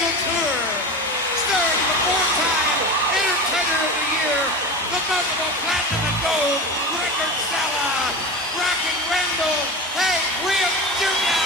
Eagle Tour, starring the four-time Entertainer of the Year, the multiple platinum and gold record seller, Rocky Randall, Hank Williams Jr.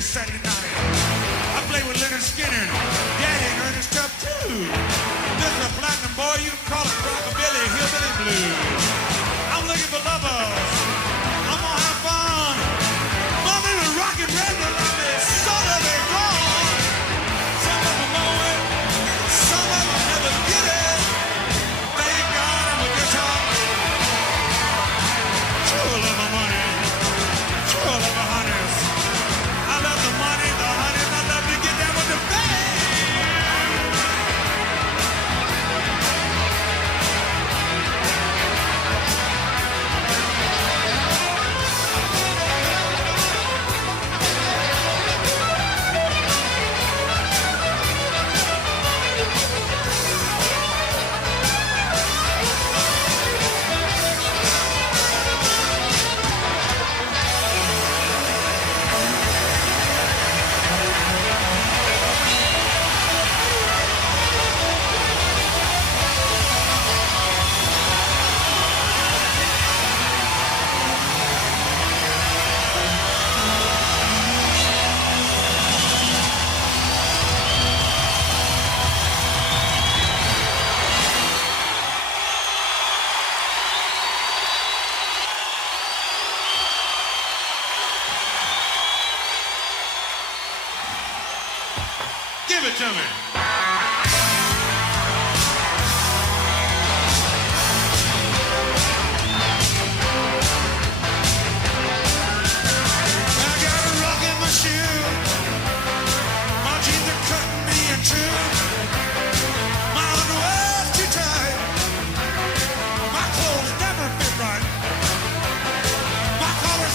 Saturday night. I play with Leonard Skinner, Daddy and Ernest Tubb too. This is a platinum boy, you can call it rockabilly, hillbilly blues. I'm looking for lovers. I'm gonna have fun. My name is Rocky Randall, I'm the son of a gun. Some of them know it, some of them never get it. Thank God I'm a guitar. Sure love my money. Sure love my honeys. I love the money, the honey, I love to get down with the band. Give it to me.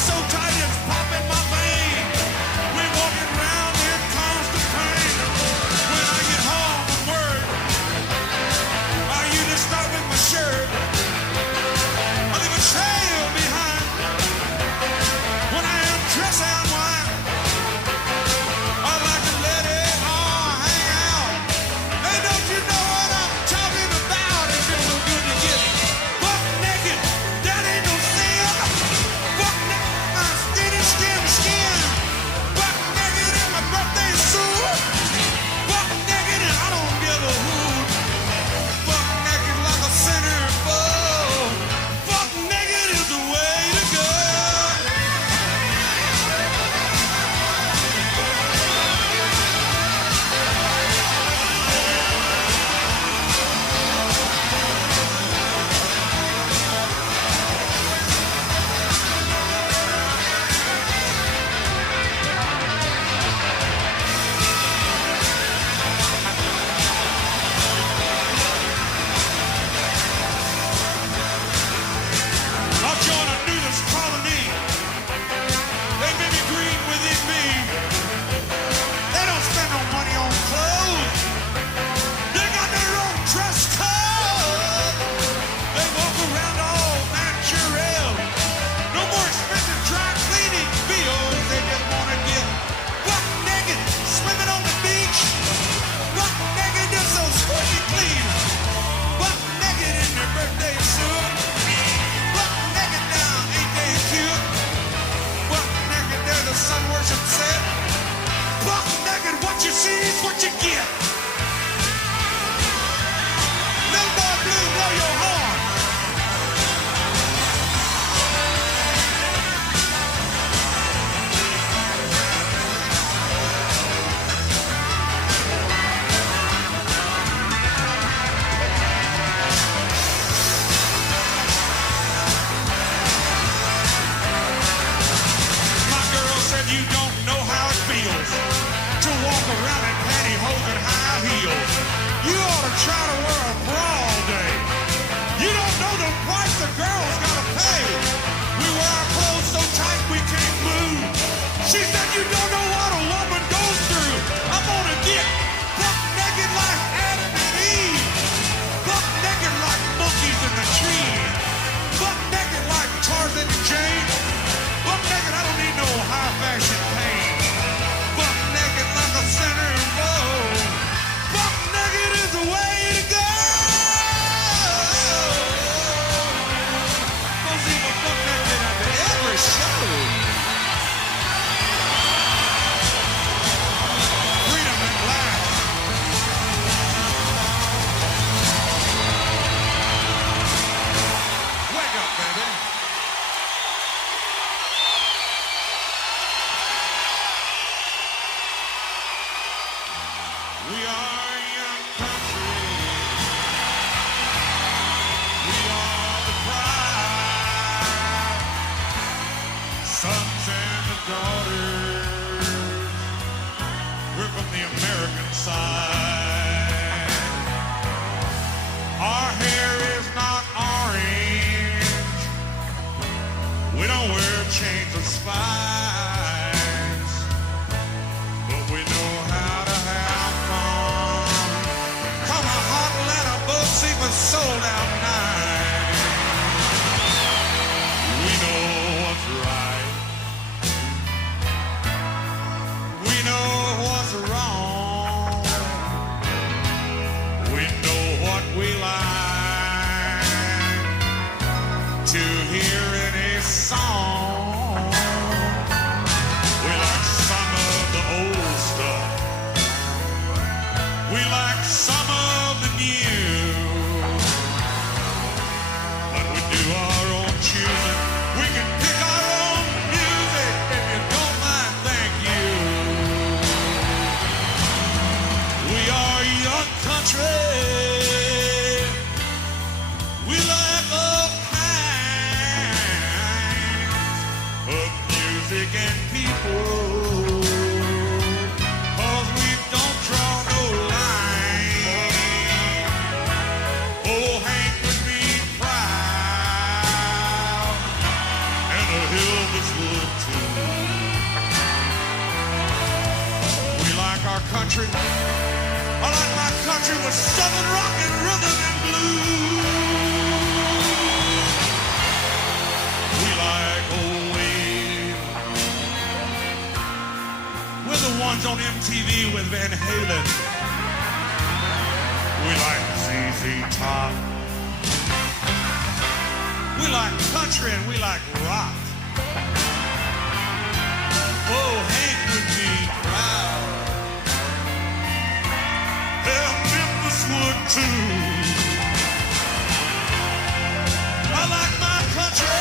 So tight it's popping my vein. We're walking round, here comes the pain. When I get chains of spies, but we know how to have fun. Come a hot Atlanta boat seeker sold out night. We know what's right. We know what's wrong. We know what we like to hear in a song. We like some of the old stuff. We like some of the new. But we do our own choosing. We can pick our own music if you don't mind, thank you. We are young country. We like all kinds of music and people. 'Cause we don't draw no line. Oh, Hank would be proud, and the Hilbers would too. We like our country. I like my country with southern rock and rhythm and blues. We like old wave. We're the ones on MTV with Van Halen. We like ZZ Top. We like country and we like rock. Oh, Hank would be proud. Hell, Memphis would too. I like my country.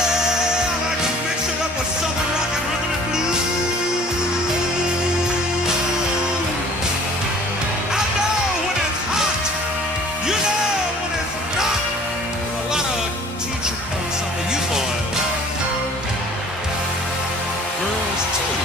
I like to mix it up with southern rock and rhythm and blues. I know when it's hot. You know when it's not. A lot of teaching from some of you boys. Girls too.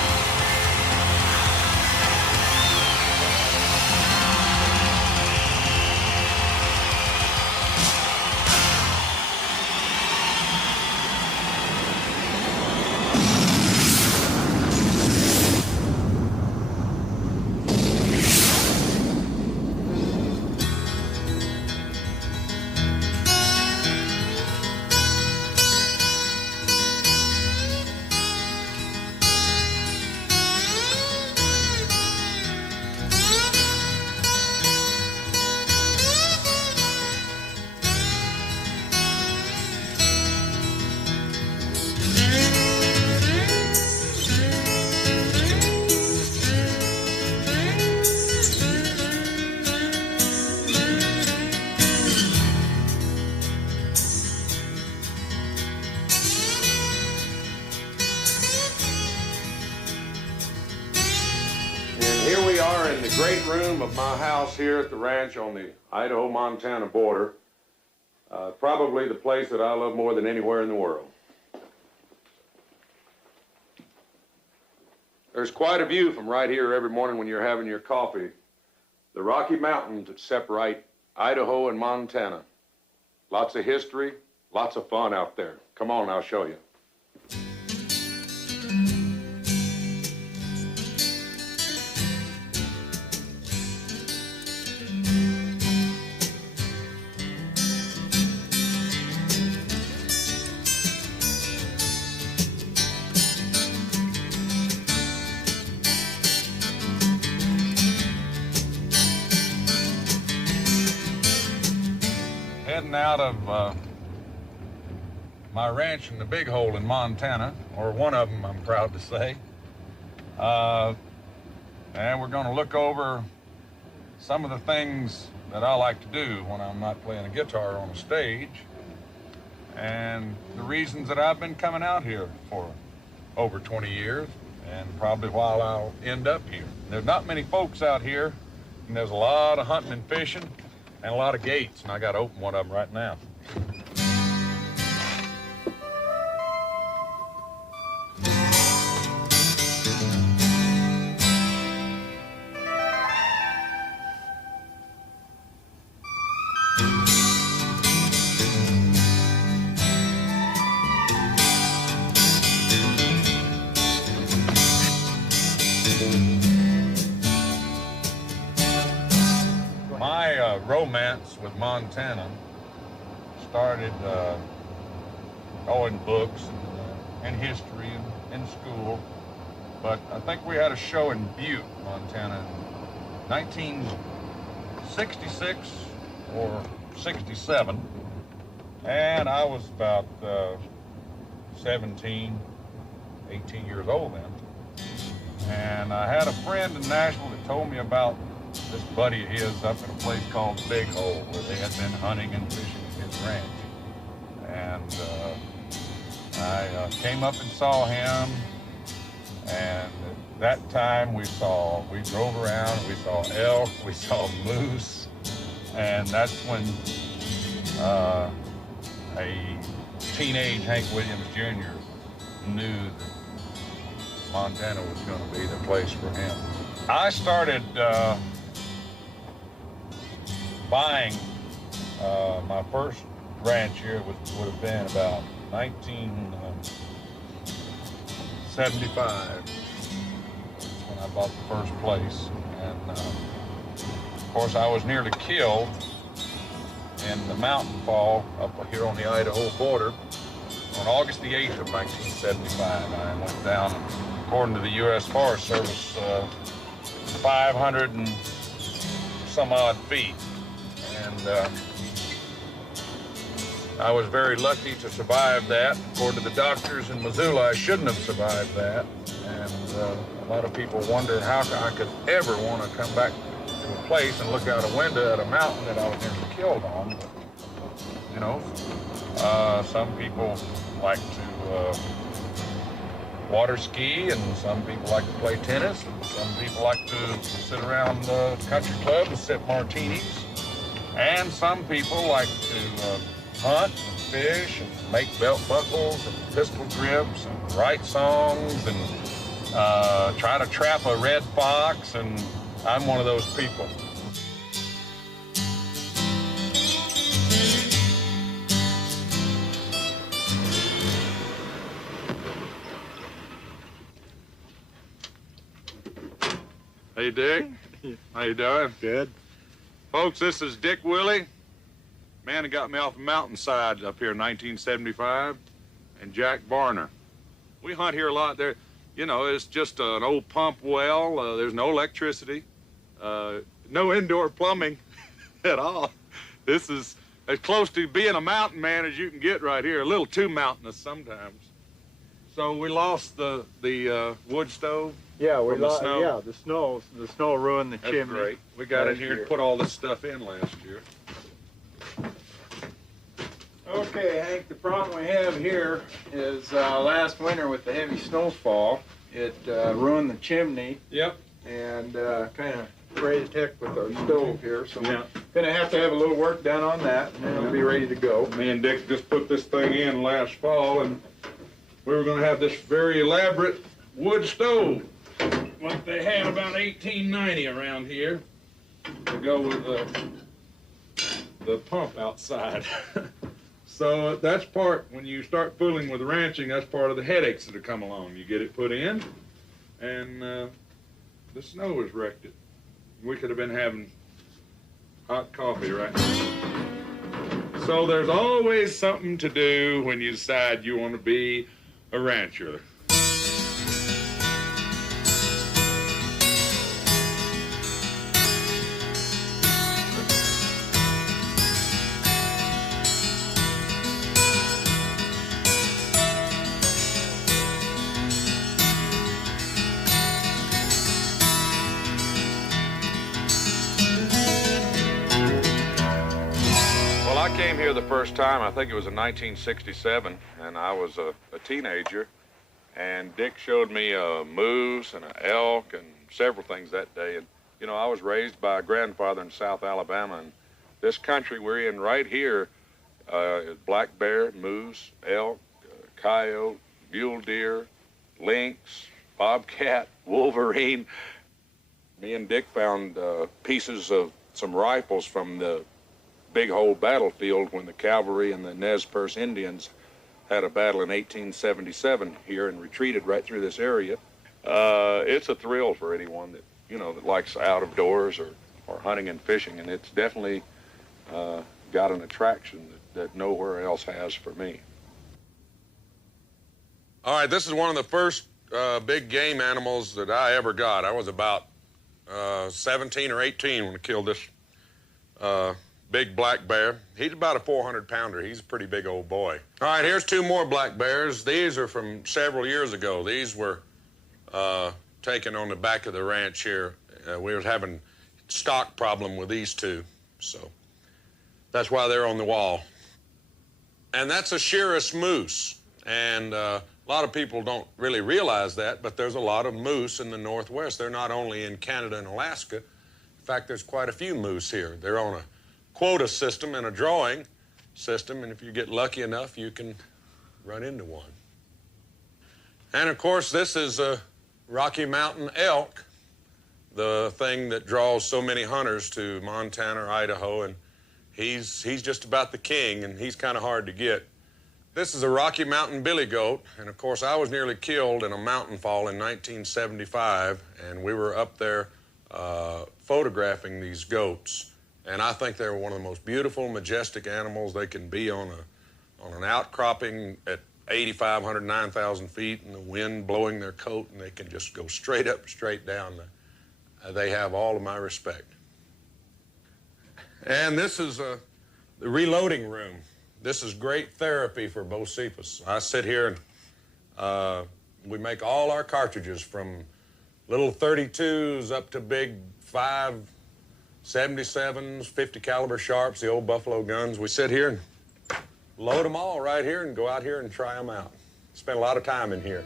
Great room of my house here at the ranch on the Idaho-Montana border. Probably the place that I love more than anywhere in the world. There's quite a view from right here every morning when you're having your coffee. The Rocky Mountains that separate Idaho and Montana. Lots of history, lots of fun out there. Come on, I'll show you. Heading out of my ranch in the Big Hole in Montana, or one of them, I'm proud to say. And we're going to look over some of the things that I like to do when I'm not playing a guitar on a stage, and the reasons that I've been coming out here for over 20 years, and probably while I'll end up here. There's not many folks out here, and there's a lot of hunting and fishing, and a lot of gates, and I got to open one of them right now. with Montana. Started in books and history and in school. But I think we had a show in Butte, Montana in 1966 or 67. And I was about 17, 18 years old then. And I had a friend in Nashville that told me about this buddy of his up in a place called Big Hole, where they had been hunting and fishing at his ranch. And I came up and saw him, and at that time we drove around, we saw elk, we saw moose, and that's when a teenage Hank Williams Jr. knew that Montana was going to be the place for him. I started buying my first ranch here would have been about 1975. That's when I bought the first place. And of course I was nearly killed in the mountain fall up here on the Idaho border on August the 8th of 1975. I went down, according to the U.S. Forest Service, 500 and some odd feet. And I was very lucky to survive that. According to the doctors in Missoula, I shouldn't have survived that. And a lot of people wonder how I could ever want to come back to a place and look out a window at a mountain that I was nearly killed on. But, you know, some people like to water ski, and some people like to play tennis, and some people like to sit around the country club and sip martinis, and some people like to hunt and fish and make belt buckles and pistol grips and write songs and try to trap a red fox, and I'm one of those people. Hey, Dick. How you doing? Good. Folks, this is Dick Willie, man that got me off the mountainside up here in 1975, and Jack Varner. We hunt here a lot. There, you know, it's just an old pump well. There's no electricity, no indoor plumbing at all. This is as close to being a mountain man as you can get right here. A little too mountainous sometimes. So we lost the wood stove. Yeah, we lost. Snow. Yeah, the snow ruined the That's chimney. great. We got in last here year. and put all this stuff in last year. Okay, Hank, the problem we have here is last winter with the heavy snowfall, it ruined the chimney. Yep. And kind of raised heck with our stove here, so Yeah. we're gonna have to have a little work done on that, and then it'll be ready to go. Me and Dick just put this thing in last fall, and we were going to have this very elaborate wood stove, like they had about 1890 around here, to go with the pump outside. So that's part, when you start fooling with ranching, that's part of the headaches that come along. You get it put in, and the snow has wrecked it. We could have been having hot coffee right now. So there's always something to do when you decide you want to be a rancher. Well, I came here the first time, I think it was in 1967, and I was a teenager, and Dick showed me a moose and an elk and several things that day. And, you know, I was raised by a grandfather in South Alabama, and this country we're in right here, black bear, moose, elk, coyote, mule deer, lynx, bobcat, wolverine. Me and Dick found pieces of some rifles from the Big Hole battlefield when the cavalry and the Nez Perce Indians had a battle in 1877 here and retreated right through this area. It's a thrill for anyone that, you know, that likes out of doors or hunting and fishing, and it's definitely got an attraction that nowhere else has for me. All right, this is one of the first big game animals that I ever got. I was about 17 or 18 when I killed this big black bear. He's about a 400-pounder. He's a pretty big old boy. All right, here's two more black bears. These are from several years ago. These were taken on the back of the ranch here. We was having stock problem with these two, so that's why they're on the wall. And that's a Shiras moose, and a lot of people don't really realize that, but there's a lot of moose in the Northwest. They're not only in Canada and Alaska. In fact, there's quite a few moose here. They're on a quota system and a drawing system, and if you get lucky enough, you can run into one. And of course, this is a Rocky Mountain elk, the thing that draws so many hunters to Montana or Idaho, and he's just about the king, and he's kind of hard to get. This is a Rocky Mountain billy goat, and of course I was nearly killed in a mountain fall in 1975, and we were up there photographing these goats, and I think they're one of the most beautiful, majestic animals. They can be on an outcropping at 8,500, 9,000 feet, and the wind blowing their coat, and they can just go straight up, straight down. They have all of my respect. And this is the reloading room. This is great therapy for Bocephus. I sit here and we make all our cartridges from little 32s up to big 5.77s, 50 caliber sharps, the old Buffalo guns. We sit here and load them all right here and go out here and try them out. Spend a lot of time in here.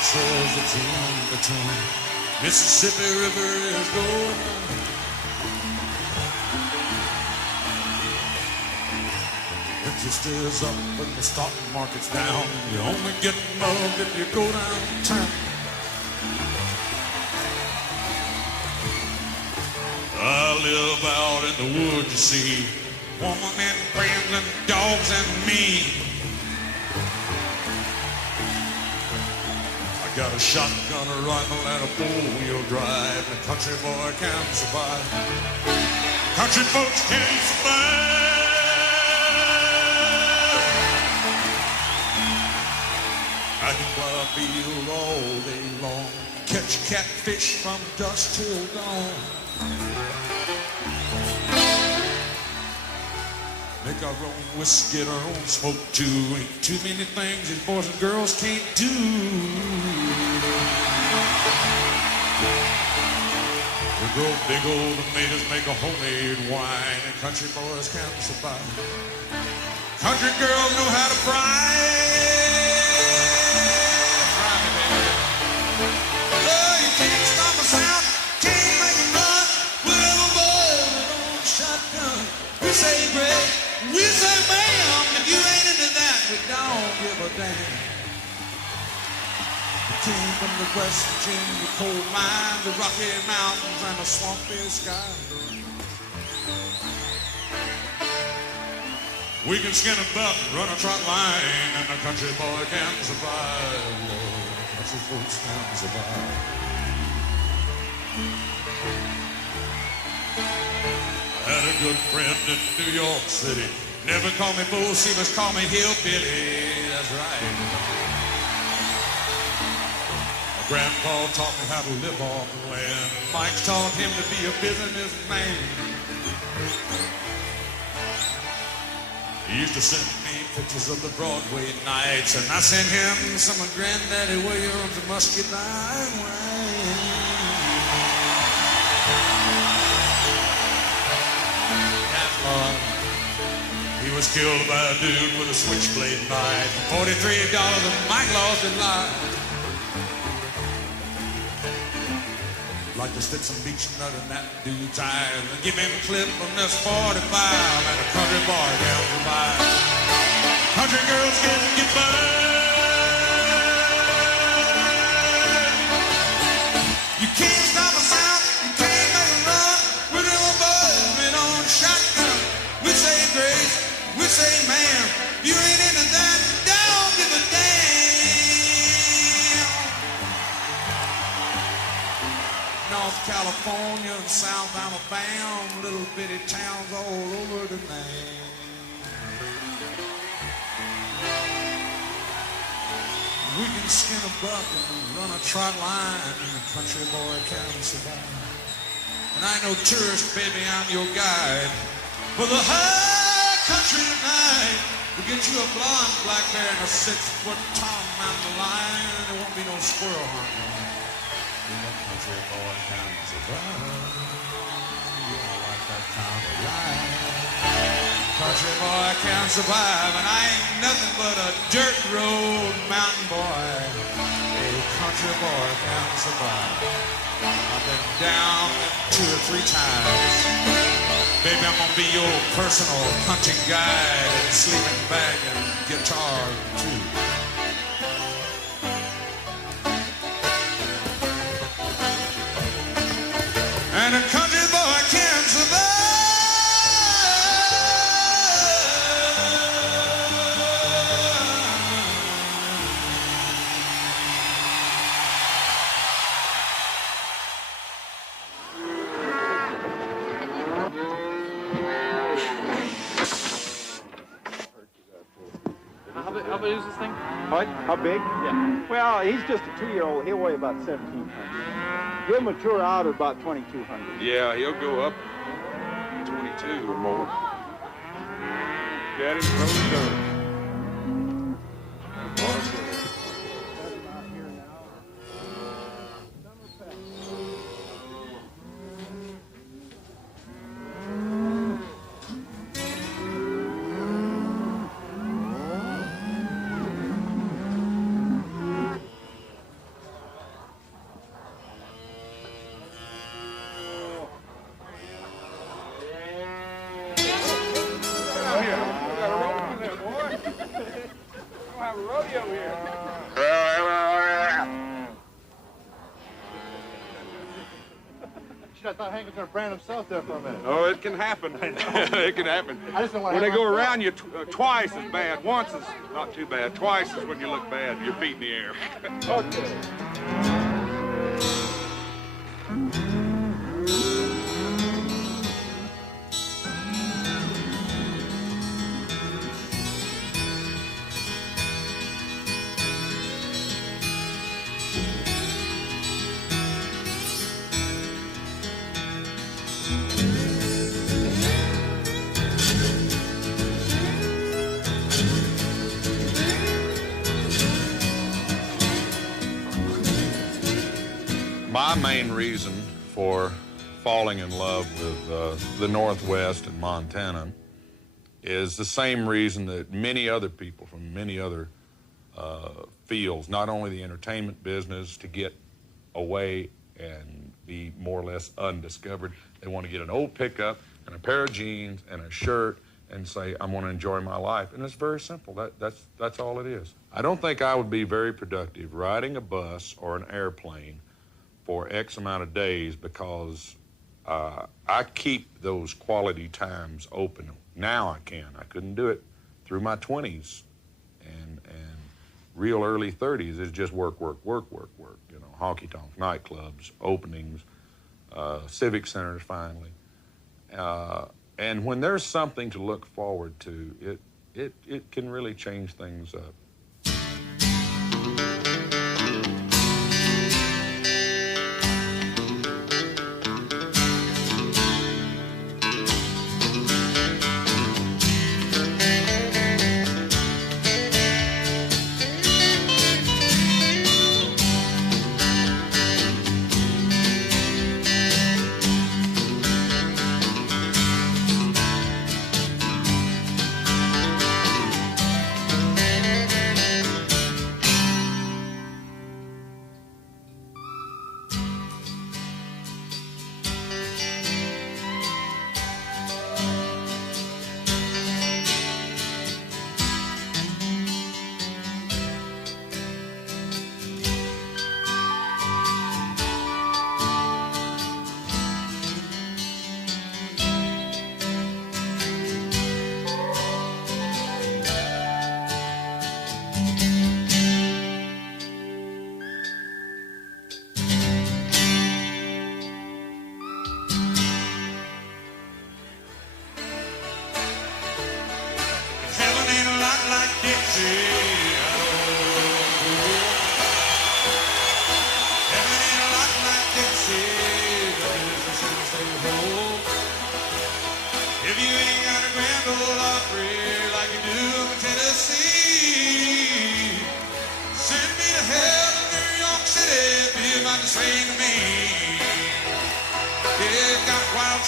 Says it's in the town. Mississippi River is going down. Interest is up and the stock market's down. You only get mugged if you go downtown. I live out in the woods, you see. Woman and friends and dogs and me. Got a shotgun, a rifle, and a four-wheel drive. The country boy can survive. Country folks can survive. I can fly a field all day long. Catch catfish from dusk till dawn. Make our own whiskey, our own smoke too. Ain't too many things these boys and girls can't do. We grow big old tomatoes, make a homemade wine, and country boys can survive. Country girls know how to fry. Fry me, baby. Oh, you can't stop a sound, can't make it run. We'll have a boy with an old shotgun. We say great. We say, ma'am, if you ain't into that, we don't give a damn. We came from the West Virginia coal mines, the Rocky Mountains, and the swampy sky. We can skin a buck, run a trot line, and the country boy can survive. Lord, country folks can survive. Had a good friend in New York City. Never call me Bocephus, call me Hillbilly. That's right. My grandpa taught me how to live off the land. Mike taught him to be a businessman. He used to send me pictures of the Broadway nights, and I sent him some of Granddaddy Williams' muscadine wine. He was killed by a dude with a switchblade knife. $43 and Mike lost his life. Like to stick some beach nut in that dude's eyes and give him a clip from this 45 and a country boy can survive. Country girls can get by. North California and South Alabama, little bitty towns all over the land. We can skin a buck and run a trot line, and a country boy can survive. And I ain't no tourist, baby, I'm your guide. For the high country tonight, we'll get you a blonde black bear and a 6-foot tall mountain lion. There won't be no squirrel hunting. And a country boy can survive. Yeah, I like that kind of life. Country boy can survive, and I ain't nothing but a dirt road mountain boy. A country boy can survive. I've been down 2 or 3 times. Baby, I'm gonna be your personal hunting guide and sleeping bag and guitar too. And a country boy can survive. How big is this thing? What? How big? Yeah. Well, he's just a 2-year-old. He'll weigh about 1,700. He'll mature out at about 2,200. Yeah, he'll go up 22 or more. Get him from the dirt. I thought Hank was going to brand himself there for a minute. Oh, it can happen. It can happen. I just don't want When to they go around you twice as bad. Once is not too bad. Twice is when you look bad. Your feet in the air. Okay. My main reason for falling in love with the Northwest and Montana is the same reason that many other people from many other fields, not only the entertainment business, to get away and be more or less undiscovered. They want to get an old pickup and a pair of jeans and a shirt and say, I'm going to enjoy my life. And it's very simple. That's all it is. I don't think I would be very productive riding a bus or an airplane for X amount of days because I keep those quality times open. Now I can. I couldn't do it through my 20s and real early 30s. It's just work, work, work, work, work. You know, honky-tonk nightclubs, openings, civic centers finally. And when there's something to look forward to, it can really change things up.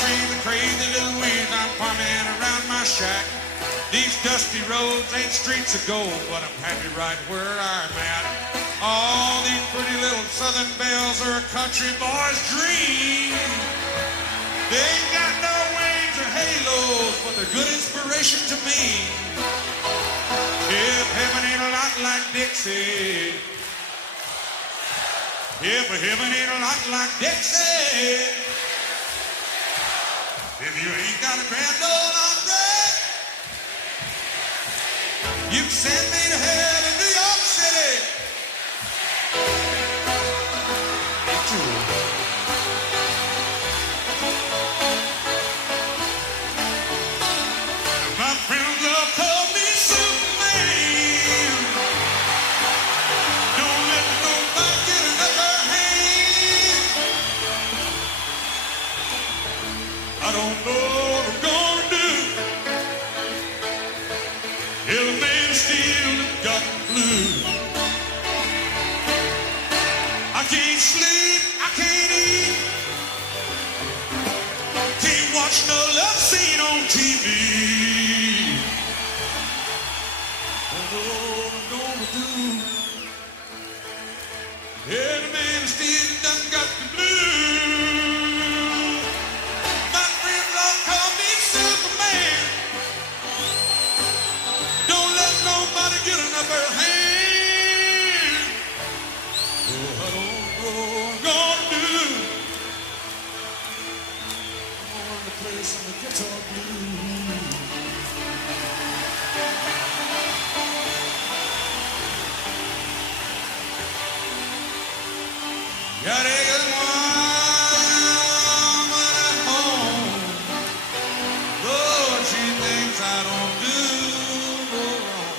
tree, the crazy little weeds I'm farming around my shack. These dusty roads ain't streets of gold, but I'm happy right where I'm at. All these pretty little southern belles are a country boy's dream. They ain't got no wings or halos, but they're good inspiration to me. If heaven ain't a lot like Dixie, if heaven ain't a lot like Dixie, if you ain't got a grand old Andre, you can send me to hell in New York City. My friends all call me Superman. Don't let nobody get in upper hand. I don't know what I'm gonna do. Every man still got the blues. I can't sleep, I can't eat. Can't watch no love scene on TV. Don't know what I'm gonna do. Every man still done got the blues. My friends all call me Superman. Don't let nobody get an upper hand. Oh, I don't know what I'm gonna do. I'm gonna play some guitar blues. Got a good woman at home. Lord, she thinks I don't do no wrong.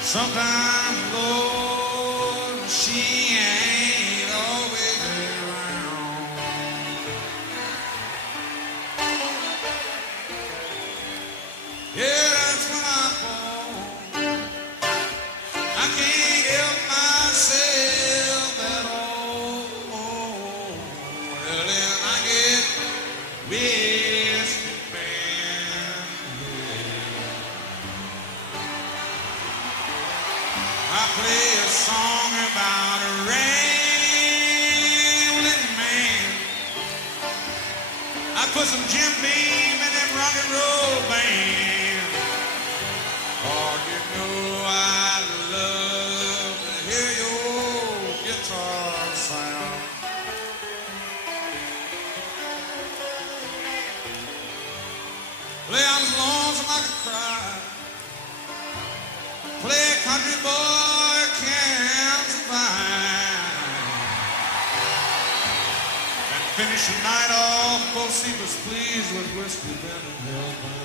Sometimes, Lord, she ain't always around. Yeah, that's when I fall. I can't help myself at all. Well, then I get whiskey man. I play a song about a rambling man. I put some Jim Beam in them rock and roll band. Oh, you know I love to hear your guitar sound. Play on as lonesome I could cry. Play a country boy can't survive. And finish the night off, both seamers pleased with whiskey, then and hellbound.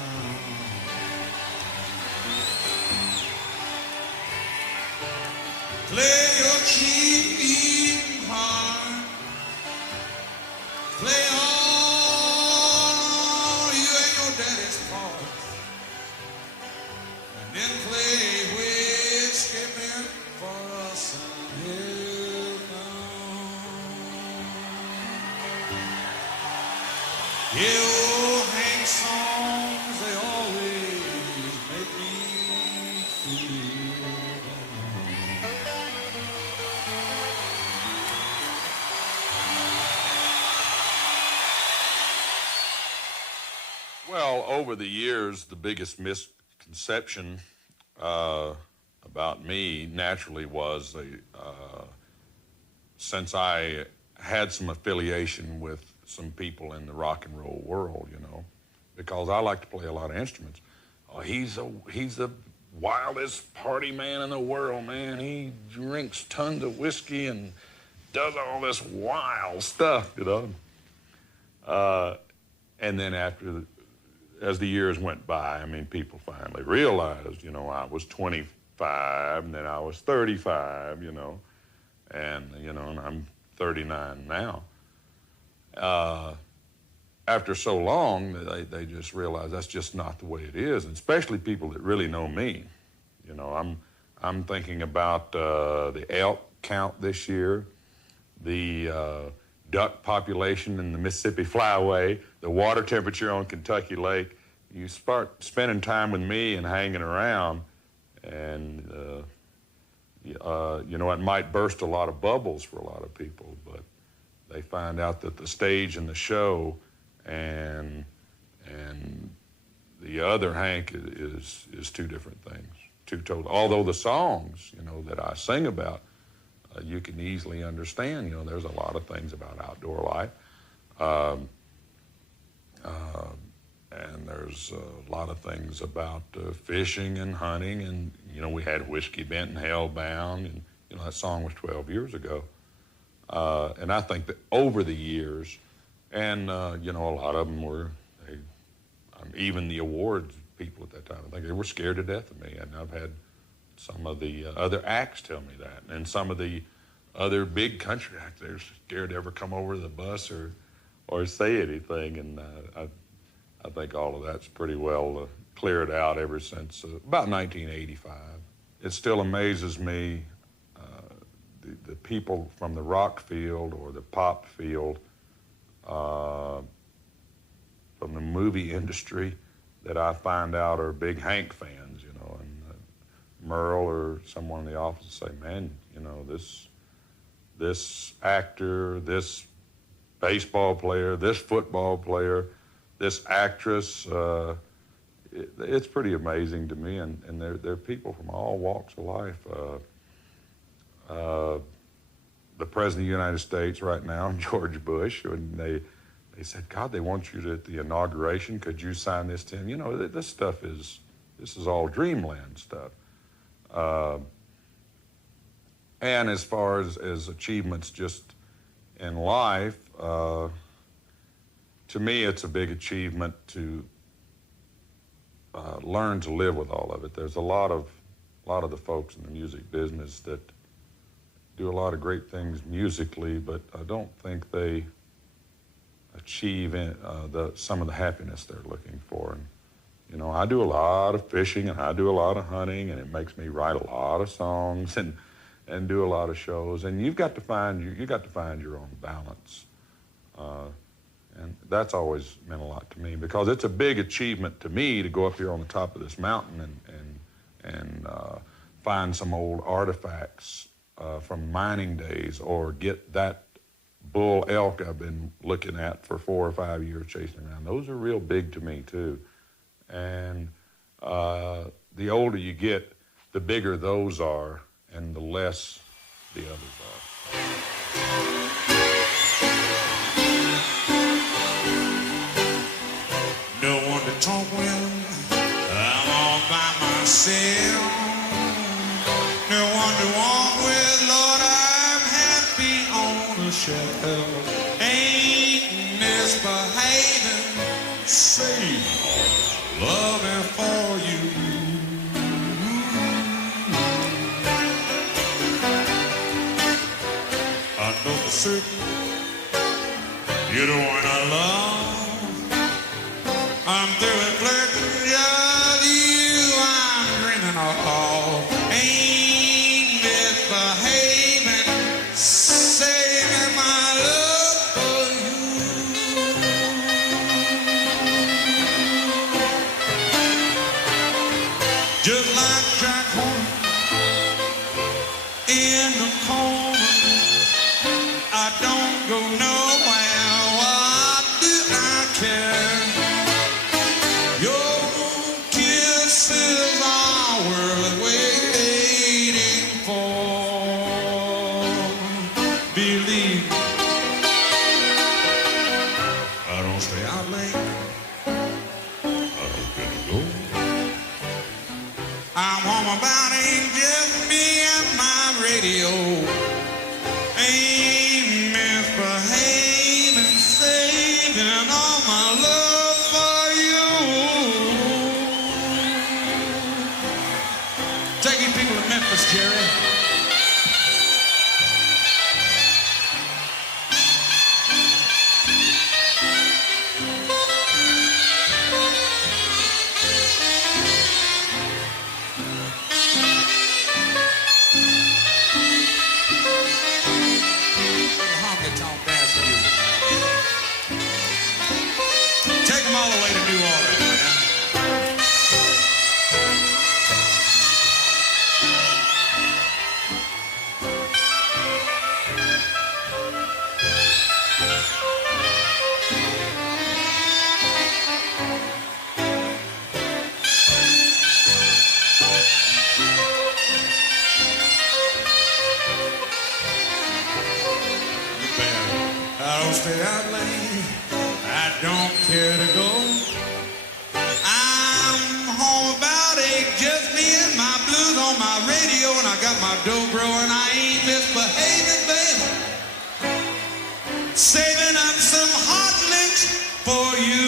Play your cheap heart. Play all you and your daddy's parts. And then play whiskey meant for us and hellbound. Yeah, old Hank songs, they always make me feel down. Well, over the years, the biggest misconception about me naturally was since I had some affiliation with some people in the rock and roll world, you know, because I like to play a lot of instruments. Oh, he's the wildest party man in the world, man. He drinks tons of whiskey and does all this wild stuff, you know. And then as the years went by, I mean, people finally realized, you know, I was 25, and then I was 35, you know, and I'm 39 now. After so long, they just realized that's just not the way it is, and especially people that really know me. You know, I'm thinking about the elk count this year, the duck population in the Mississippi Flyway, the water temperature on Kentucky Lake. You start spending time with me and hanging around, and you know, it might burst a lot of bubbles for a lot of people, but they find out that the stage and the show and the other Hank is two different things, two total. Although the songs, you know, that I sing about, you can easily understand. You know, there's a lot of things about outdoor life, and there's a lot of things about fishing and hunting, and you know, we had Whiskey Bent and Hellbound, and you know, that song was 12 years ago. And I think that over the years, and you know, a lot of them were, even the awards people at that time, I think they were scared to death of me. And I've had some of the other acts tell me that, and some of the other big country acts, they're scared to ever come over to the bus or say anything. And I think all of that's pretty well cleared out ever since about 1985. It still amazes me, the people from the rock field or the pop field, from the movie industry, that I find out are big Hank fans, you know, and Merle or someone in the office say, man, you know, this actor, this baseball player, this football player, this actress, it's pretty amazing to me, and they're people from all walks of life. The President of the United States right now, George Bush, and they said, God, they want you to, at the inauguration, could you sign this to him? You know, this is all dreamland stuff. And as far as achievements just in life, to me, it's a big achievement to learn to live with all of it. There's a lot of the folks in the music business that do a lot of great things musically, but I don't think they achieve some of the happiness they're looking for. And you know, I do a lot of fishing and I do a lot of hunting, and it makes me write a lot of songs and do a lot of shows. And you've got to find your own balance. And that's always meant a lot to me, because it's a big achievement to me to go up here on the top of this mountain and find some old artifacts from mining days, or get that bull elk I've been looking at for 4 or 5 years chasing around. Those are real big to me too. And the older you get, the bigger those are and the less the others are. No one to talk with, I'm all by myself. No one to walk with, Lord, I'm happy on the shelf. Ain't misbehaving, safe, loving for you. I know for certain you're the one I love. I'm through with flirting, just you I'm dreaming of. Ain't misbehaving, saving my love for you. Just like Jack Horner in the corner, I don't go nowhere. What do I care? all the way to New Orleans, man. I don't stay out late, I don't care to go. I'm home about 8, just me and my blues on my radio, and I got my dobro and I ain't misbehaving, baby. Saving up some hot licks for you.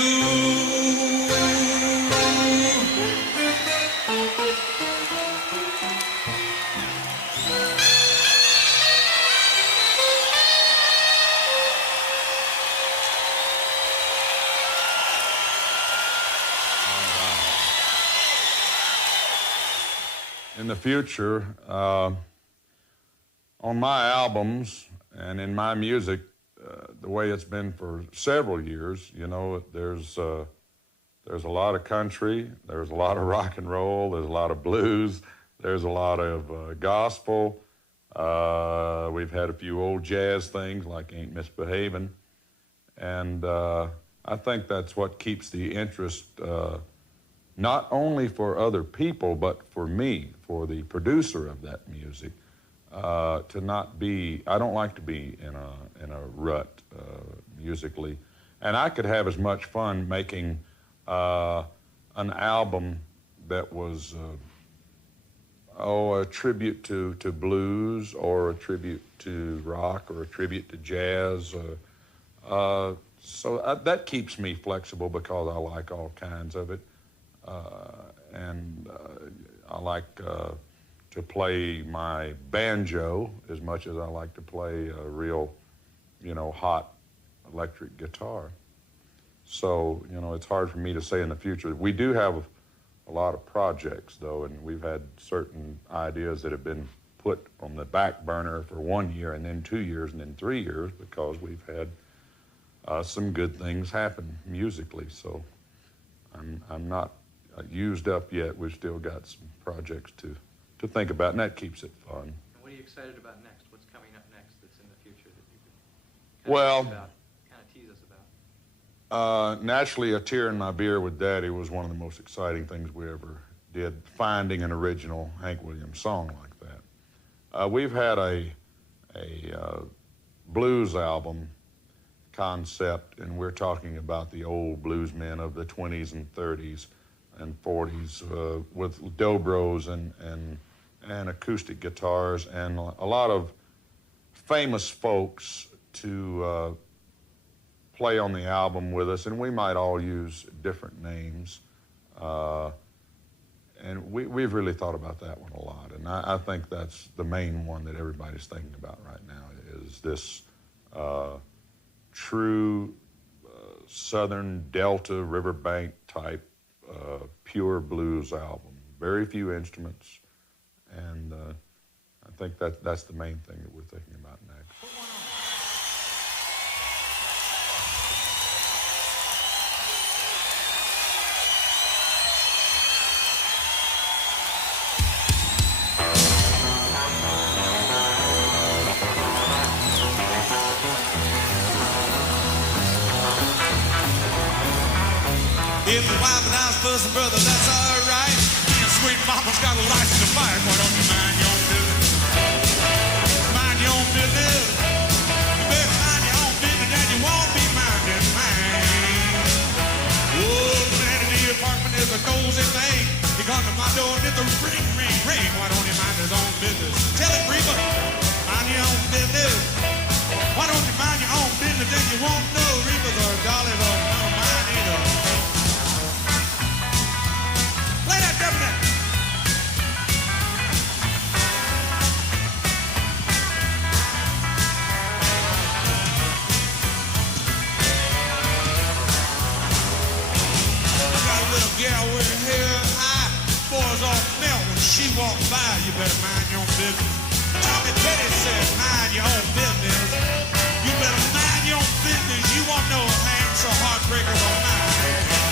In the future, on my albums and in my music, the way it's been for several years, you know, there's a lot of country, there's a lot of rock and roll, there's a lot of blues, there's a lot of gospel. We've had a few old jazz things like Ain't Misbehavin'. And I think that's what keeps the interest not only for other people, but for me, for the producer of that music, to not be, I don't like to be in a rut musically. And I could have as much fun making an album that was, a tribute to blues, or a tribute to rock, or a tribute to jazz. So that keeps me flexible because I like all kinds of it. I like to play my banjo as much as I like to play a real, hot electric guitar. So, it's hard for me to say in the future. We do have a lot of projects, though, and we've had certain ideas that have been put on the back burner for 1 year, and then 2 years, and then 3 years, because we've had some good things happen musically. So I'm not used up yet. We've still got some projects to think about, and that keeps it fun. And what are you excited about next? What's coming up next that's in the future that you could kind of tease us about? Naturally, A Tear in My Beer with Daddy was one of the most exciting things we ever did, finding an original Hank Williams song like that. We've had a blues album concept, and we're talking about the old bluesmen of the 20s and 30s and 40s with dobros and acoustic guitars, and a lot of famous folks to play on the album with us, and we might all use different names. And we've really thought about that one a lot, and I think that's the main one that everybody's thinking about right now, is this true Southern Delta riverbank type pure blues album. Very few instruments, and I think that's the main thing that we're thinking about next. If the wife and I's fussing, brother, that's all right. Me and sweet mama's got a license to fight. Why don't you mind your own business? Mind your own business. You better mind your own business, and you won't be minding mine. Oh, the man in the apartment is a nosy thing. He comes to my door and it's a ring, ring, ring. Why don't you mind his own business? Tell him, Reba, mind your own business. Why don't you mind your own business, and you won't know Reba's or Dolly's or none of mine either. Play that definite. I got a little gal with her hair high, boys all melt when she walks by. You better mind your own business. Tommy Petty said, mind your own business. You better mind your own business. You won't know hanks or heartbreakers or mine.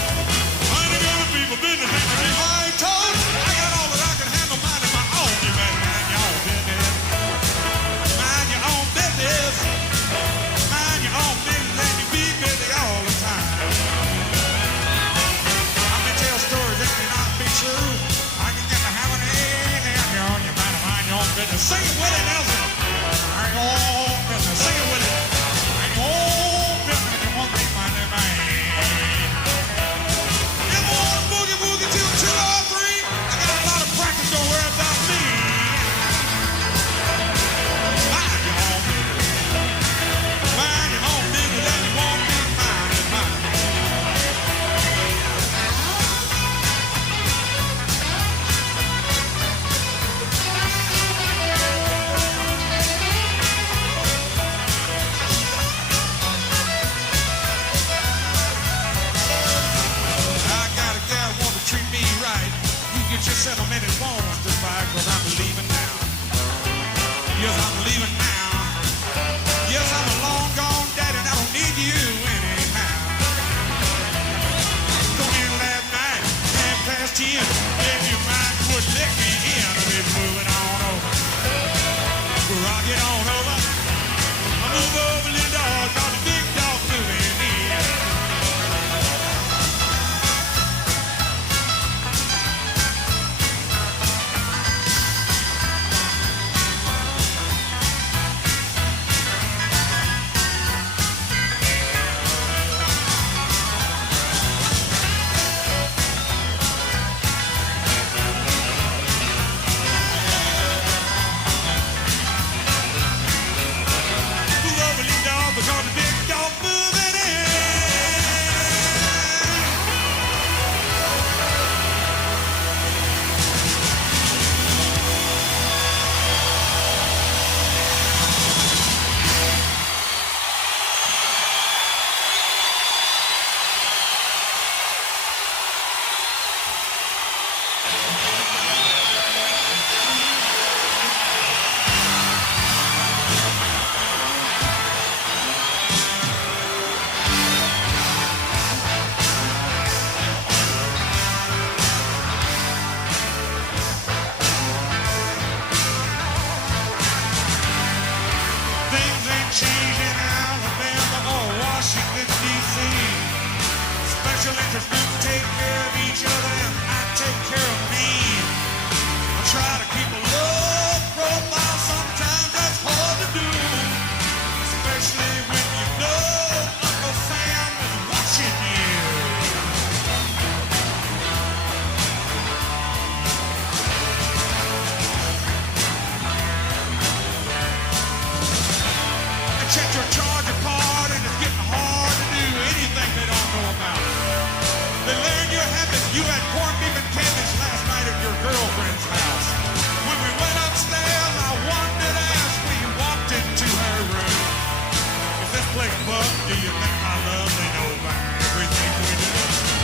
play buck, do you think my love they know about everything we do?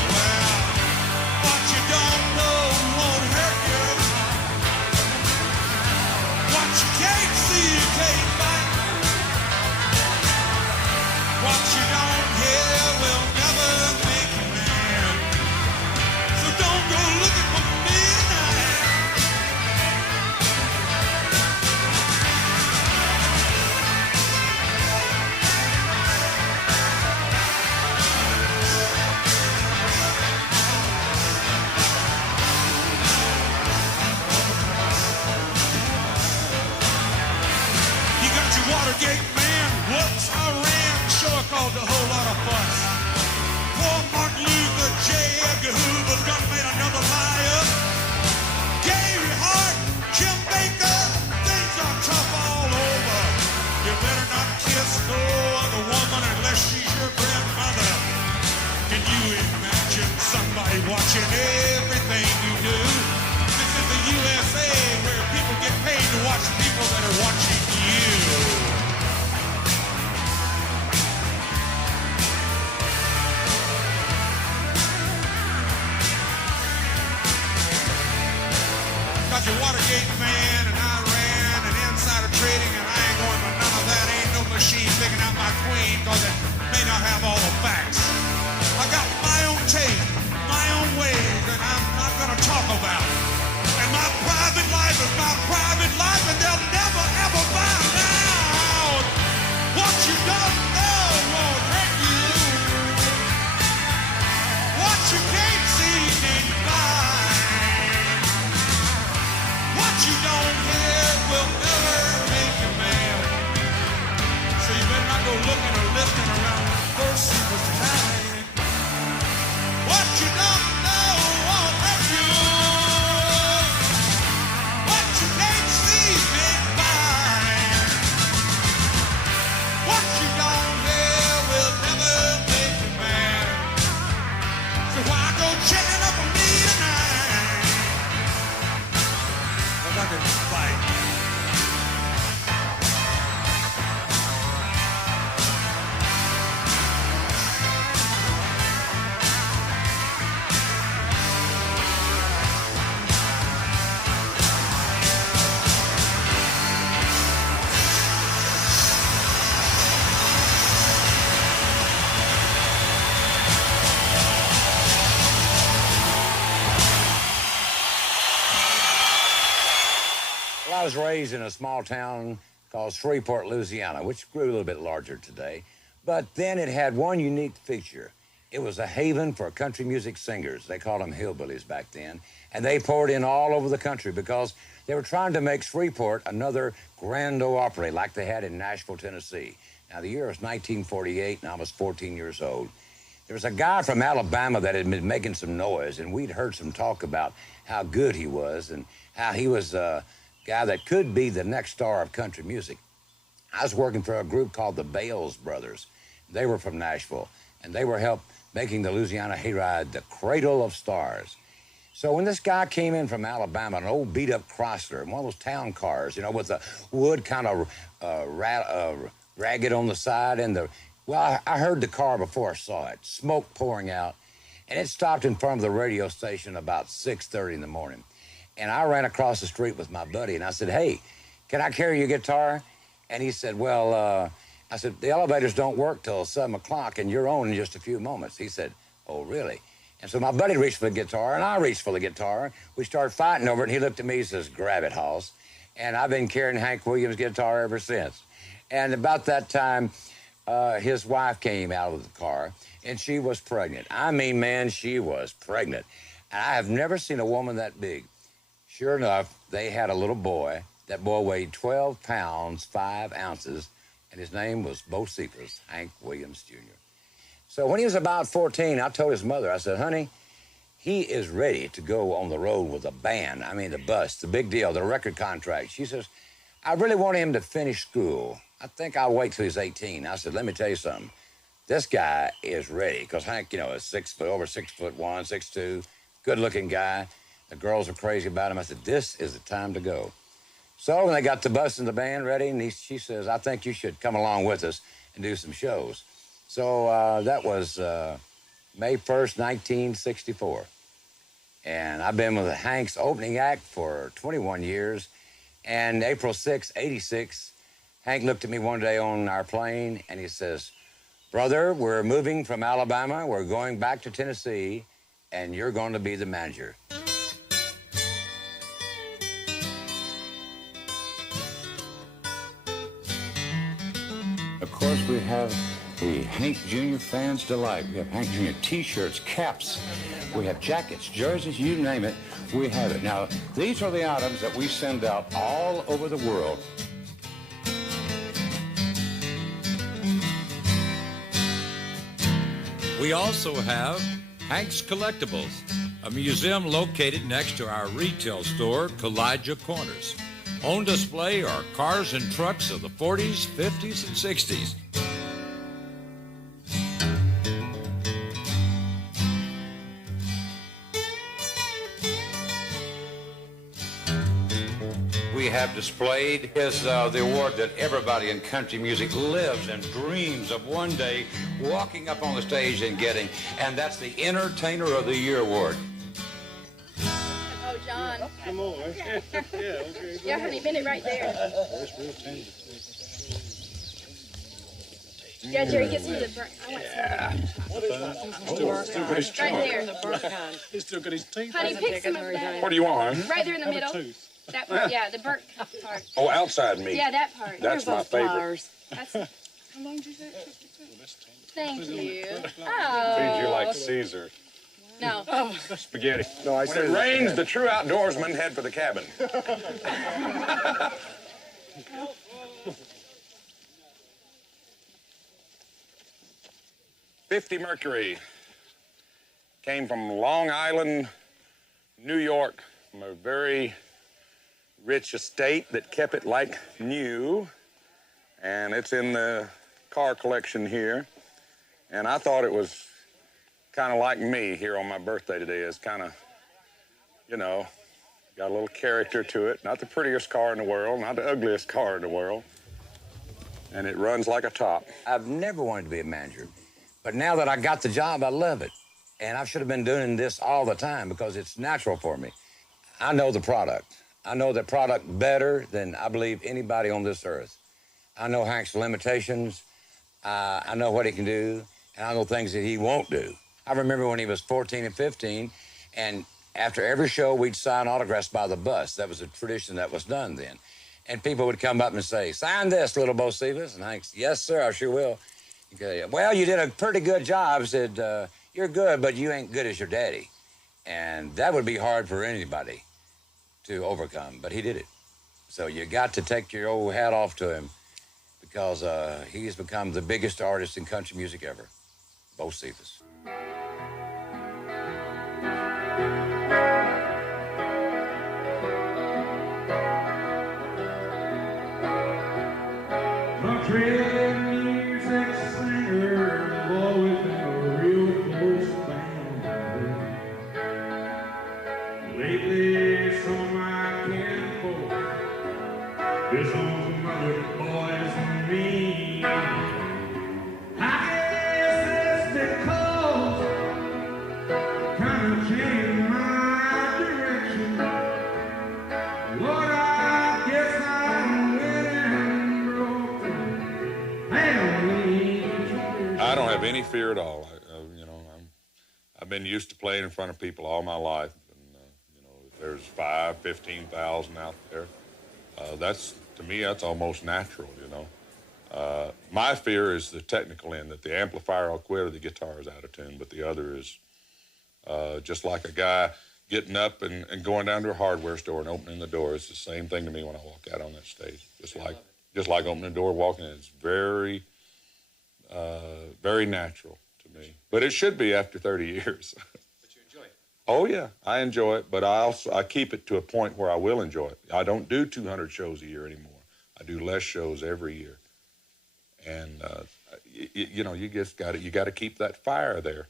Well, what you don't know won't hurt you. What you can't see, you can't fight. What you don't hear will never make you man. So don't go looking for me tonight. You got your Watergate man, whoops, I ran, sure caused a whole lot of fuss. Poor Martin Luther J. Edgar Hoover's gonna make another liar. Gary Hart, Jim Baker, things are tough all over. You better not kiss no other woman unless she's your grandmother. Can you imagine somebody watching everything you do? This is the USA where people get paid to watch people that are watching you. Got your Watergate man and Iran and insider trading, and I ain't going for none of that. Ain't no machine picking out my queen, cause it may not have all the facts. I got my own take, my own ways, and I'm not gonna talk about it. And my private life is my private life, and they'll never ever find out. What you don't know won't hurt you. What you can't see can't find. What you don't hear will never make you man. So you better not go looking or listening around first people's time. What you don't know won't hurt you. What you can't see can't find. What you don't hear will never make you man. So why go checking up on me tonight? Like I can fight. Well, I was raised in a small town called Shreveport, Louisiana, which grew a little bit larger today. But then it had one unique feature. It was a haven for country music singers. They called them hillbillies back then. And they poured in all over the country because they were trying to make Shreveport another Grand Ole Opry like they had in Nashville, Tennessee. Now, the year was 1948, and I was 14 years old. There was a guy from Alabama that had been making some noise, and we'd heard some talk about how good he was and how he was a guy that could be the next star of country music. I was working for a group called the Bales Brothers. They were from Nashville, and they were helped making the Louisiana hayride the cradle of stars. So when this guy came in from Alabama, an old beat-up Chrysler, one of those town cars, you know, with the wood kind of ragged on the side, and I heard the car before I saw it, smoke pouring out, and it stopped in front of the radio station about 6:30 in the morning. And I ran across the street with my buddy, and I said, "Hey, can I carry your guitar?" And he said, "Well," I said, "the elevators don't work till 7 o'clock, and you're on in just a few moments." He said, "Oh, really?" And so my buddy reached for the guitar, and I reached for the guitar. We started fighting over it, and he looked at me and says, "Grab it, Hoss." And I've been carrying Hank Williams' guitar ever since. And about that time, his wife came out of the car, and she was pregnant. I mean, man, she was pregnant. And I have never seen a woman that big. Sure enough, they had a little boy. That boy weighed 12 pounds, 5 ounces, and his name was Bocephus, Hank Williams, Jr. So when he was about 14, I told his mother, I said, "Honey, he is ready to go on the road with a band. I mean, the bus, the big deal, the record contract." She says, "I really want him to finish school. I think I'll wait till he's 18. I said, "Let me tell you something. This guy is ready," because Hank, you know, is over 6'1", 6'2", good-looking guy. The girls are crazy about him. I said, "This is the time to go." So when they got the bus and the band ready, and she says, "I think you should come along with us and do some shows. So that was May 1st, 1964. And I've been with Hank's opening act for 21 years. And April 6, 86, Hank looked at me one day on our plane and he says, "Brother, we're moving from Alabama. We're going back to Tennessee, and you're going to be the manager." Of course, we have the Hank Jr. Fans Delight. We have Hank Jr. T-shirts, caps. We have jackets, jerseys, you name it, we have it. Now, these are the items that we send out all over the world. We also have Hank's Collectibles, a museum located next to our retail store, Kalijah Corners. On display are cars and trucks of the 40s, 50s, and 60s. We have displayed the award that everybody in country music lives and dreams of one day walking up on the stage and getting, and that's the Entertainer of the Year award. Oh, John. Come on. Yeah, okay. Yeah, honey, minute right there. Yeah, Jerry, get some of the burnt. I want some of the burnt. Still got his Right there. He's still got his teeth. Honey, pick some of that. What do you want? Right there in the middle. That part, yeah, the burnt part. Oh, outside meat. Yeah, that part. That's my favorite. That's, how long did you say? Thank you. Feed you Oh. like Caesar. No. Spaghetti. No, when it rains, the true outdoorsmen head for the cabin. 50 Mercury came from Long Island, New York, from a very rich estate that kept it like new. And it's in the car collection here. And I thought it was kind of like me here on my birthday today. It's kind of, you know, got a little character to it. Not the prettiest car in the world, not the ugliest car in the world. And it runs like a top. I've never wanted to be a manager, but now that I got the job, I love it. And I should have been doing this all the time because it's natural for me. I know the product. I know the product better than I believe anybody on this earth. I know Hank's limitations. I know what he can do, and I know things that he won't do. I remember when he was 14 and 15, and after every show, we'd sign autographs by the bus. That was a tradition that was done then. And people would come up and say, "Sign this, little Bocephus." And Hank said, "Yes, sir, I sure will." He'd go, "Well, you did a pretty good job." I said, "You're good, but you ain't good as your daddy." And that would be hard for anybody to overcome, but he did it. So you got to take your old hat off to him because he's become the biggest artist in country music ever, Bocephus. Country music singer, always been a real close band. Lately, some of my kinfolk is on some other boys than me. I guess it's because I kind of changed my direction. Lord, I guess I'm winning broken. I don't have any fear at all. I've been used to playing in front of people all my life. And, if there's 5,000, 15,000 out there, to me, that's almost natural, My fear is the technical end, that the amplifier will quit or the guitar is out of tune, but the other is just like a guy getting up and going down to a hardware store and opening the door. It's the same thing to me when I walk out on that stage. Just like opening the door, walking in. It's very, very natural to me. But it should be after 30 years. But you enjoy it. Oh, yeah, I enjoy it, but I keep it to a point where I will enjoy it. I don't do 200 shows a year anymore. I do less shows every year. And, you just got to keep that fire there.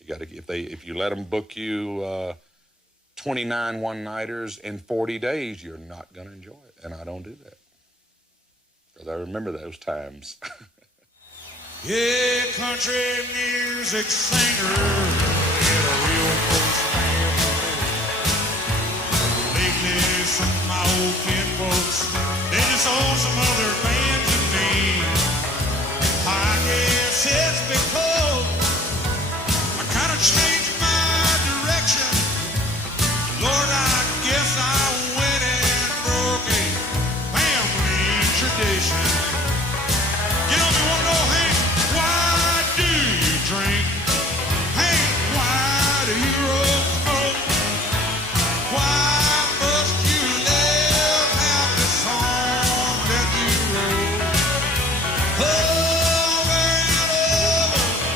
You got to, if you let them book you 29 one-nighters in 40 days, you're not going to enjoy it. And I don't do that. Because I remember those times. Yeah, country music singer and a real close family. Lately, some of my old kinfolks, they just own some other bands and names. I guess it's because I kind of changed my direction. Lord, I guess I went and broke a family tradition. Get on me one more hand. Why do you drink? Hey, why do you roll smoke? Why must you live out the song that you wrote? Over and over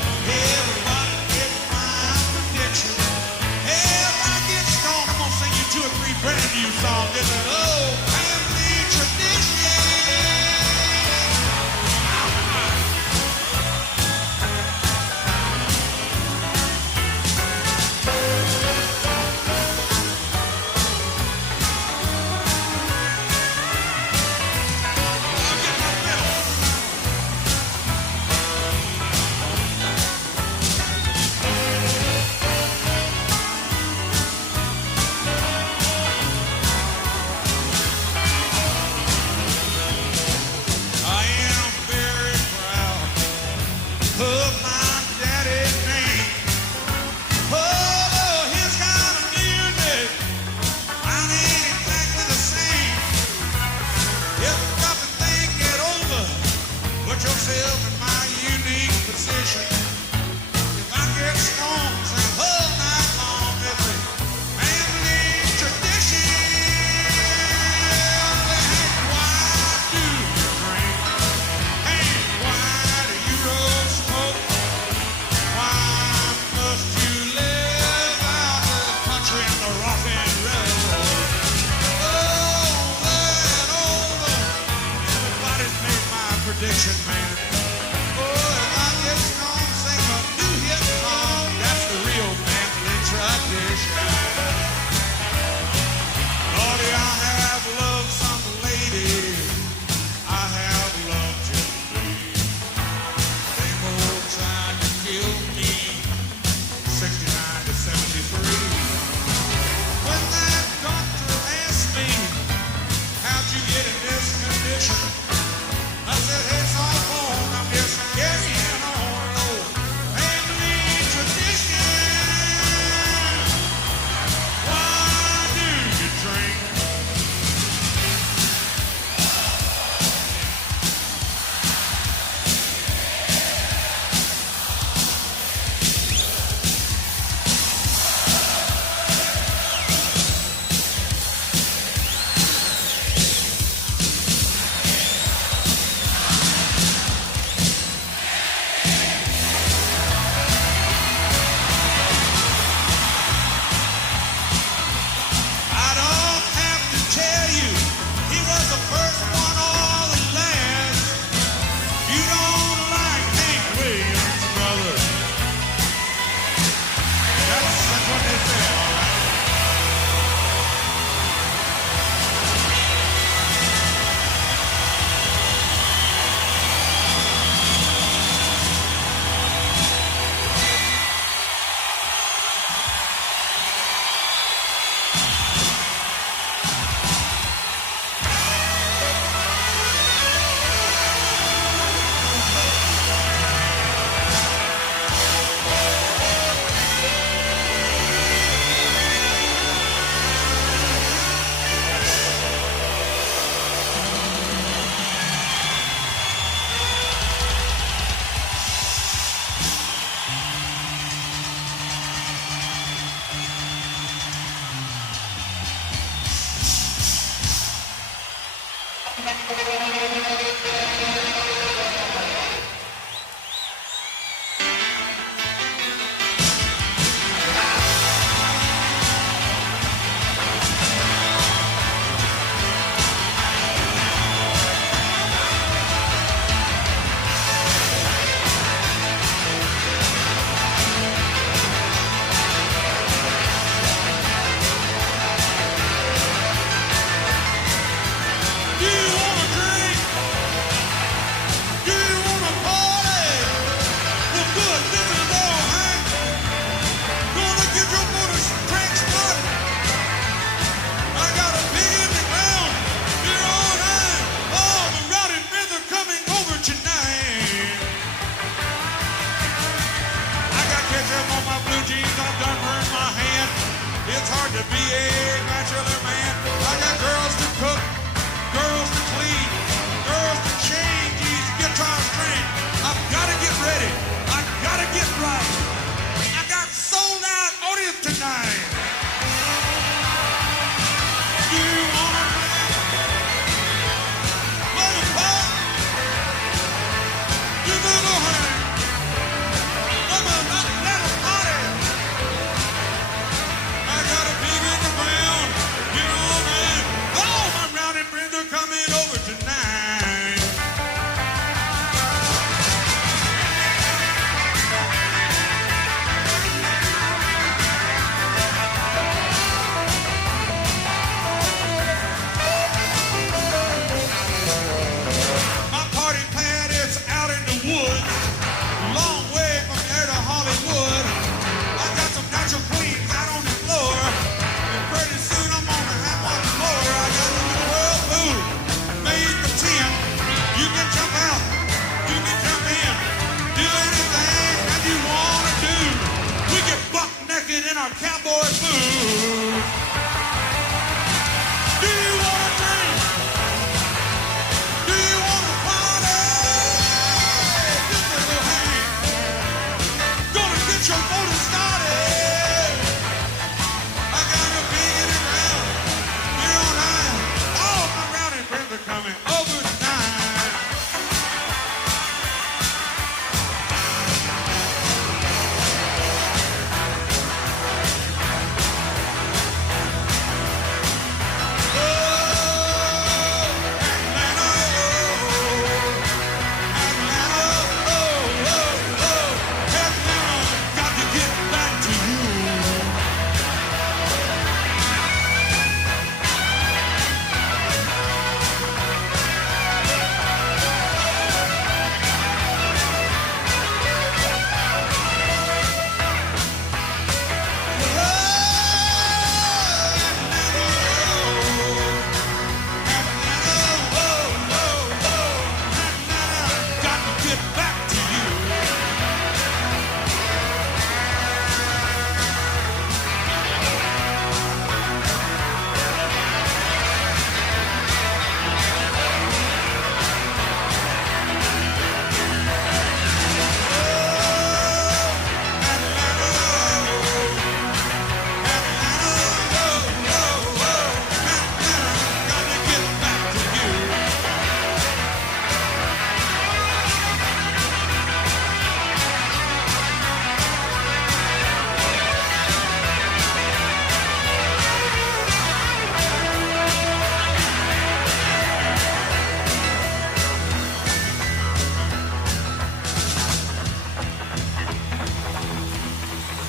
I've done burned my hand. It's hard to be a bachelor man. I got girls to cook, girls to clean, girls to change these guitar strings. I've got to get ready. I've got to get right. I got sold out audience tonight. Do you want to drink? Motherfucker, you little honey. Mama, not let us party. I got a pig in the ground. Get on in. Oh, my round and friends are coming over tonight. My party pad is out in the woods, long way from there to Hollywood. I got some natural queens out on the floor, and pretty soon I'm gonna have one more. I got a little world food made for 10. You can jump out, you can jump in, do anything that you wanna do. We get buck naked in our cowboy boots. Do you wanna drink? Do you wanna party? Just a little hand. Gonna get your motor started. I got a pig in the ground. Here on high. All my rowdy friends are coming over tonight.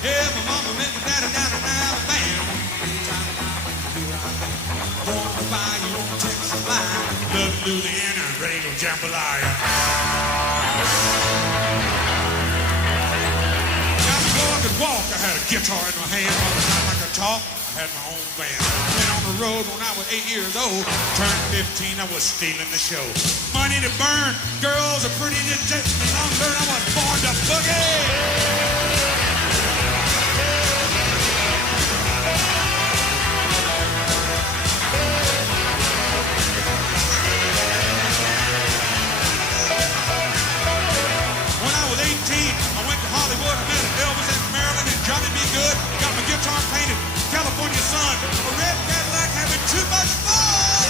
Yeah, my mama met my daddy down in Alabama. Born to buy you on Texas line. Love Louisiana, ready to jambalaya. Now before I could walk, I had a guitar in my hand. By the time I could talk, I had my own band. Been on the road when I was 8 years old. Turned 15, I was stealing the show. Money to burn, girls are pretty to take me longer. I was born to boogie. When I was 18, I went to Hollywood. I met Elvis and Merle and Johnny B. Good. Got my guitar painted. California sun. A red Cadillac having too much fun.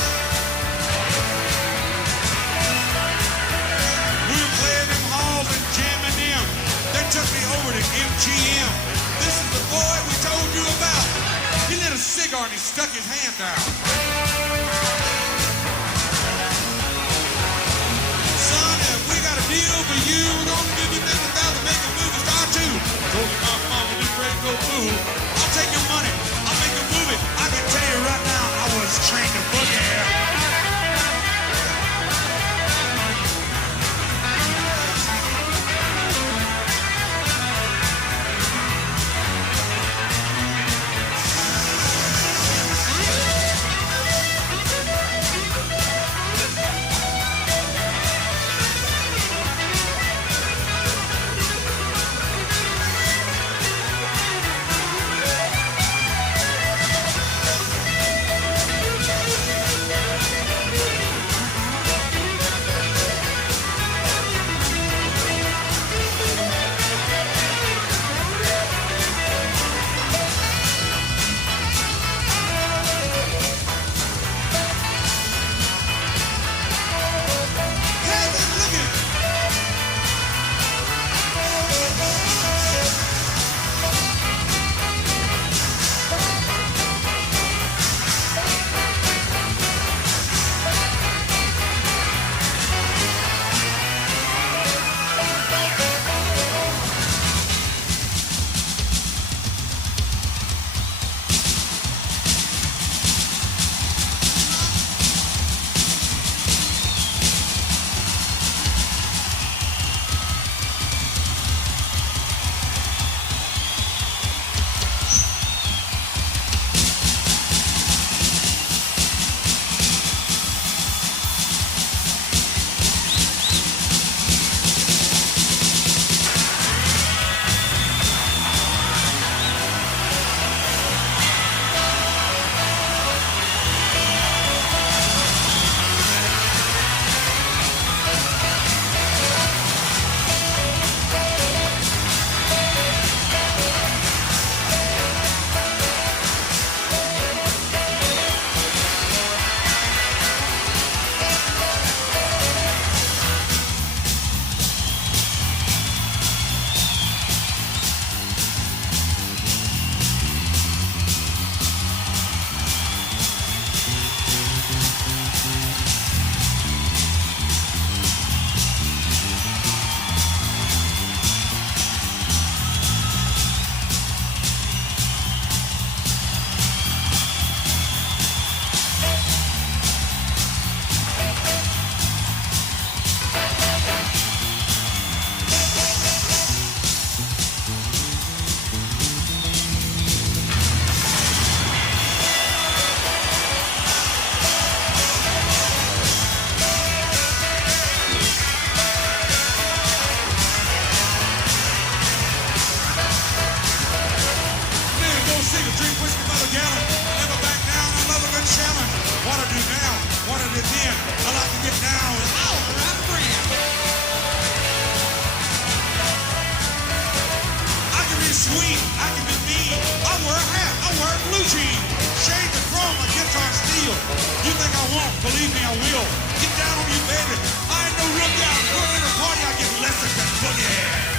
We were playing them halls and jamming them. They took me over to MGM. This is the boy we told you about. He lit a cigar and he stuck his hand out. Son, if we got a deal for you, we're gonna give you $50,000 to make a movie star too. Told me my mama was ready to go fool. I'll take your money. I'll make a movie. I can tell you right now, I was trained to boogie. sweet, I can be mean. I wear a hat, I wear blue jeans. Shades of chrome, my guitar steel. You think I won't? Believe me, I will. Get down on you, baby. I ain't no rookie. I go in a party, I get lessons than boogie.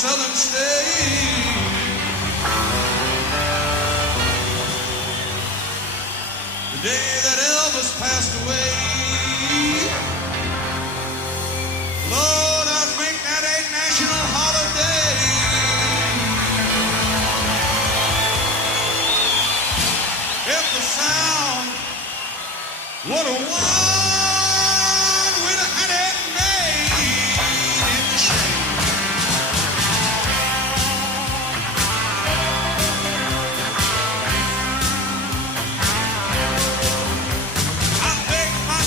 Southern state. The day that Elvis passed away, Lord, I'd make that a national holiday. If the South would have won, we'd have had it made in the shade.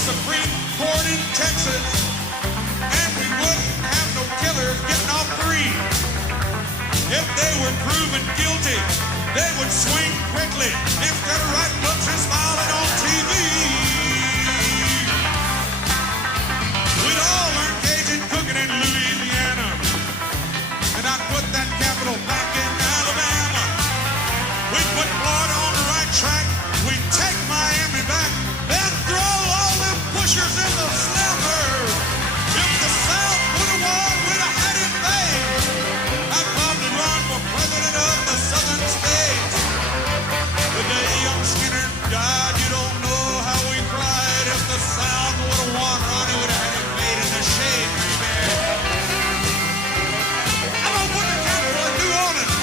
Supreme Court in Texas, and we wouldn't have no killers getting off free. If they were proven guilty, they would swing quickly instead of writing books and smiling on TV. We'd all learn Cajun cooking in Louisiana, and I'd put that capital back in Alabama. We'd put Florida on the right track, we'd take Miami back, then throw all them pushers in the slammer. If the South would have won, we'd have had it made. I'd probably run for president of the Southern states. The day young Skinner died, you don't know how we cried. If the South would have won, Ronnie would have had it made in the shade, baby. I'm gonna put the capital in New Orleans.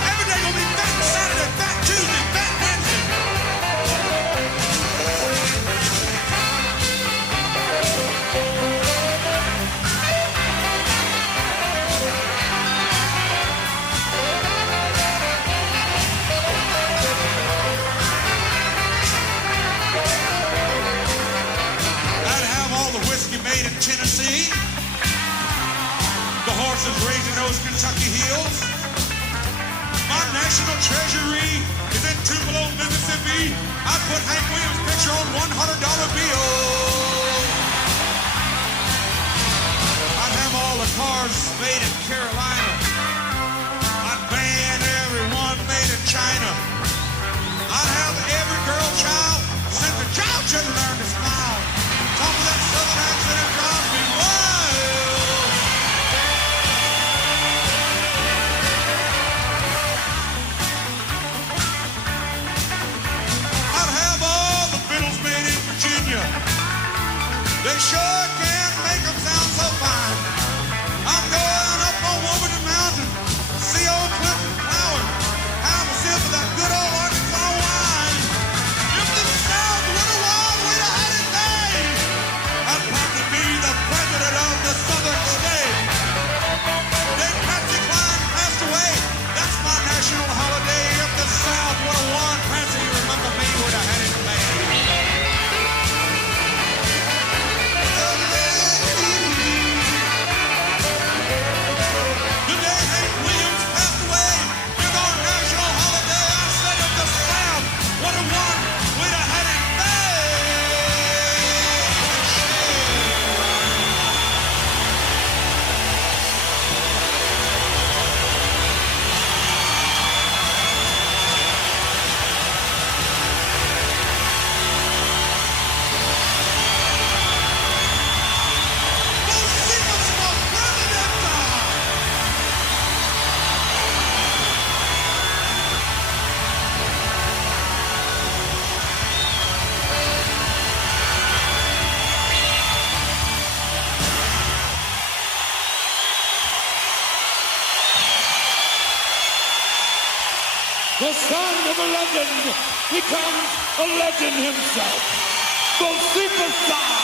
Every day gonna be fat Saturday, fat Tuesday, fat Wednesday. I'd have all the whiskey made in Tennessee, the horses raising those Kentucky hills. My national treasury is in Tupelo, Mississippi. I'd put Hank Williams' picture on $100 bill. cars made in Carolina. I'd ban everyone made in China. I'd have every girl child sent to Georgia to learn to smile. Talk with that Southern accent, it drives me wild. I'd have all the fiddles made in Virginia. They sure can make them sound so fine. I'm going up on Woburn Mountain, see old Clinton plowing, have a sip of that good old Arkansas wine. If the South would have won, we'd have had it made. I'd probably be the president of the Southern state. Then Patsy Cline passed away. That's my national holiday. If the South would have won, Patsy, you remember me, would have had it made. The son of a legend becomes a legend himself. The superstar.